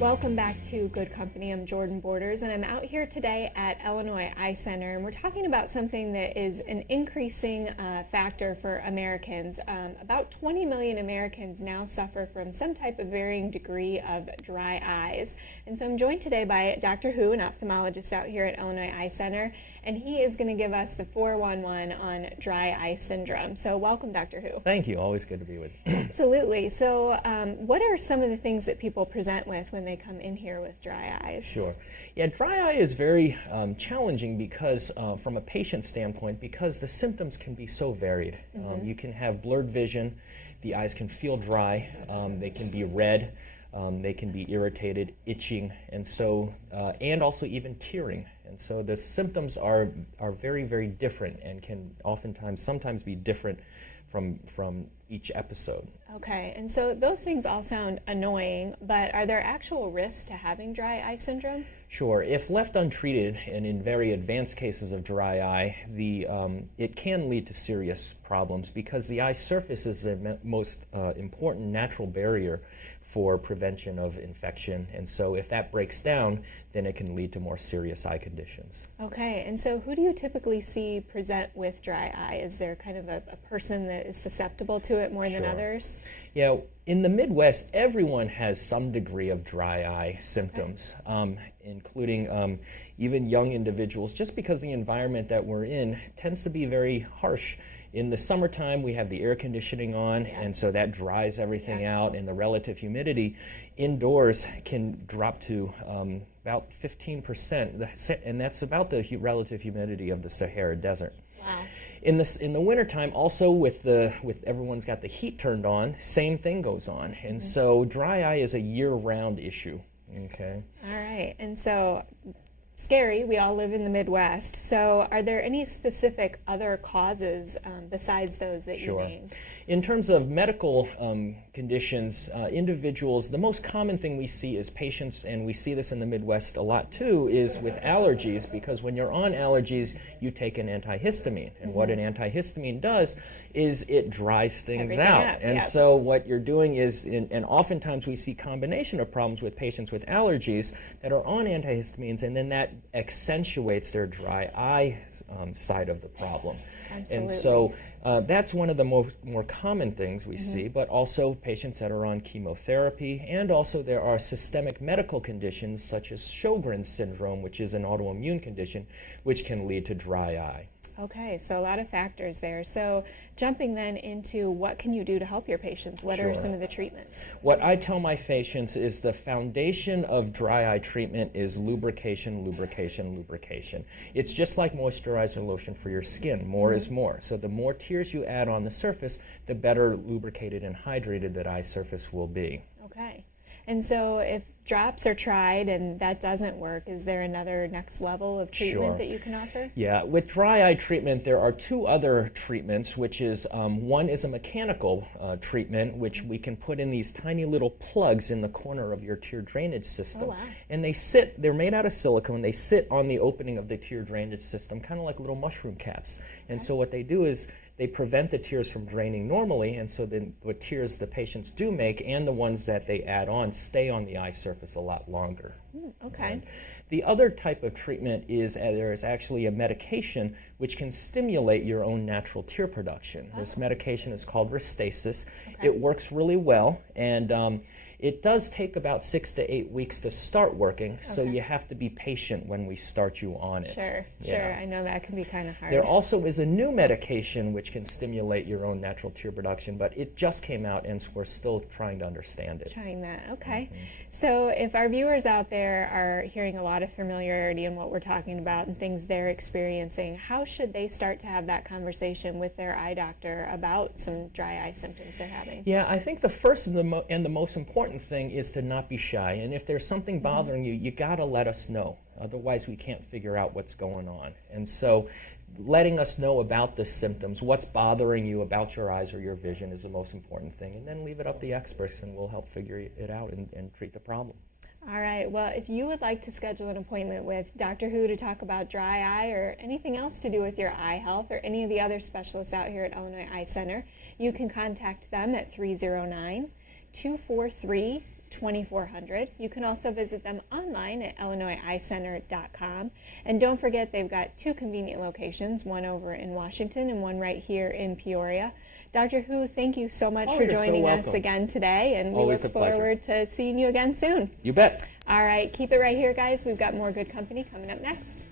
Welcome back to Good Company. I'm Jordan Borders, and I'm out here today at Illinois Eye Center, and we're talking about something that is an increasing factor for Americans. About 20 million Americans now suffer from some type of varying degree of dry eyes. And so I'm joined today by Dr. WHOI, an ophthalmologist out here at Illinois Eye Center, and he is going to give us the 411 on dry eye syndrome. So welcome, Dr. WHOI. Thank you. Always good to be with you. Absolutely. So what are some of the things that people present with when they come in here with dry eyes? Sure. Yeah, dry eye is very challenging because from a patient standpoint, because the symptoms can be so varied. You can have blurred vision, the eyes can feel dry, they can be red, they can be irritated, itching, and so and also even tearing. And so the symptoms are very, very different and can sometimes be different from each episode. Okay, and so those things all sound annoying, but are there actual risks to having dry eye syndrome? Sure. If left untreated, and in very advanced cases of dry eye, it can lead to serious problems because the eye surface is the most important natural barrier for prevention of infection. And so if that breaks down, then it can lead to more serious eye conditions. Okay, and so who do you typically see present with dry eye? Is there kind of a person that is susceptible to it more than others? Yeah, in the Midwest, everyone has some degree of dry eye symptoms, including even young individuals, just because the environment that we're in tends to be very harsh. In the summertime, we have the air conditioning on, and so that dries everything out, and the relative humidity indoors can drop to about 15%, and that's about the relative humidity of the Sahara Desert. Wow. In the wintertime, also with everyone's got the heat turned on, same thing goes on, and so dry eye is a year-round issue. Okay. All right, and so scary, we all live in the Midwest. So are there any specific other causes besides those that you named? In terms of medical conditions, individuals, the most common thing we see is patients, and we see this in the Midwest a lot too, is with allergies, because when you're on allergies, you take an antihistamine. And what an antihistamine does is it dries things out. And so what you're doing is, and oftentimes we see combination of problems with patients with allergies that are on antihistamines, and then that accentuates their dry eye side of the problem. Absolutely. And so that's one of the more common things we see, but also patients that are on chemotherapy, and also there are systemic medical conditions such as Sjogren's syndrome, which is an autoimmune condition, which can lead to dry eye. Okay, so a lot of factors there. So jumping then into what can you do to help your patients? What are some of the treatments? What I tell my patients is the foundation of dry eye treatment is lubrication, lubrication, lubrication. It's just like moisturizer lotion for your skin. More is more. So the more tears you add on the surface, the better lubricated and hydrated that eye surface will be. Okay. And so if drops are tried and that doesn't work, is there another next level of treatment that you can offer? Yeah, with dry eye treatment, there are two other treatments, which is one is a mechanical treatment, which we can put in these tiny little plugs in the corner of your tear drainage system. Oh, wow. And they're made out of silicone, they sit on the opening of the tear drainage system, kind of like little mushroom caps. And so what they do is they prevent the tears from draining normally, and so then the tears the patients do make and the ones that they add on stay on the eye surface a lot longer. Okay. And the other type of treatment is there is actually a medication which can stimulate your own natural tear production. This medication is called Restasis. It works really well, and it does take about 6 to 8 weeks to start working, so you have to be patient when we start you on it. Sure. I know that can be kind of hard. There also is a new medication which can stimulate your own natural tear production, but it just came out and we're still trying to understand it. Trying that, okay. So if our viewers out there are hearing a lot of familiarity in what we're talking about and things they're experiencing, how should they start to have that conversation with their eye doctor about some dry eye symptoms they're having? Yeah, I think the first and the most important thing is to not be shy, and if there's something bothering you, you got to let us know. Otherwise we can't figure out what's going on. And so letting us know about the symptoms, what's bothering you about your eyes or your vision, is the most important thing, and then leave it up to the experts and we'll help figure it out and treat the problem. All right, well, if you would like to schedule an appointment with Dr. WHOI to talk about dry eye or anything else to do with your eye health or any of the other specialists out here at Illinois Eye Center, you can contact them at 309-243 2400. You can also visit them online at illinoiseyecenter.com. And don't forget, they've got 2 convenient locations, one over in Washington and one right here in Peoria. Dr. Hu, thank you so much for you're so joining us welcome. again today, and we Always look a pleasure. forward to seeing you again soon. You bet. All right, keep it right here, guys. We've got more good company coming up next.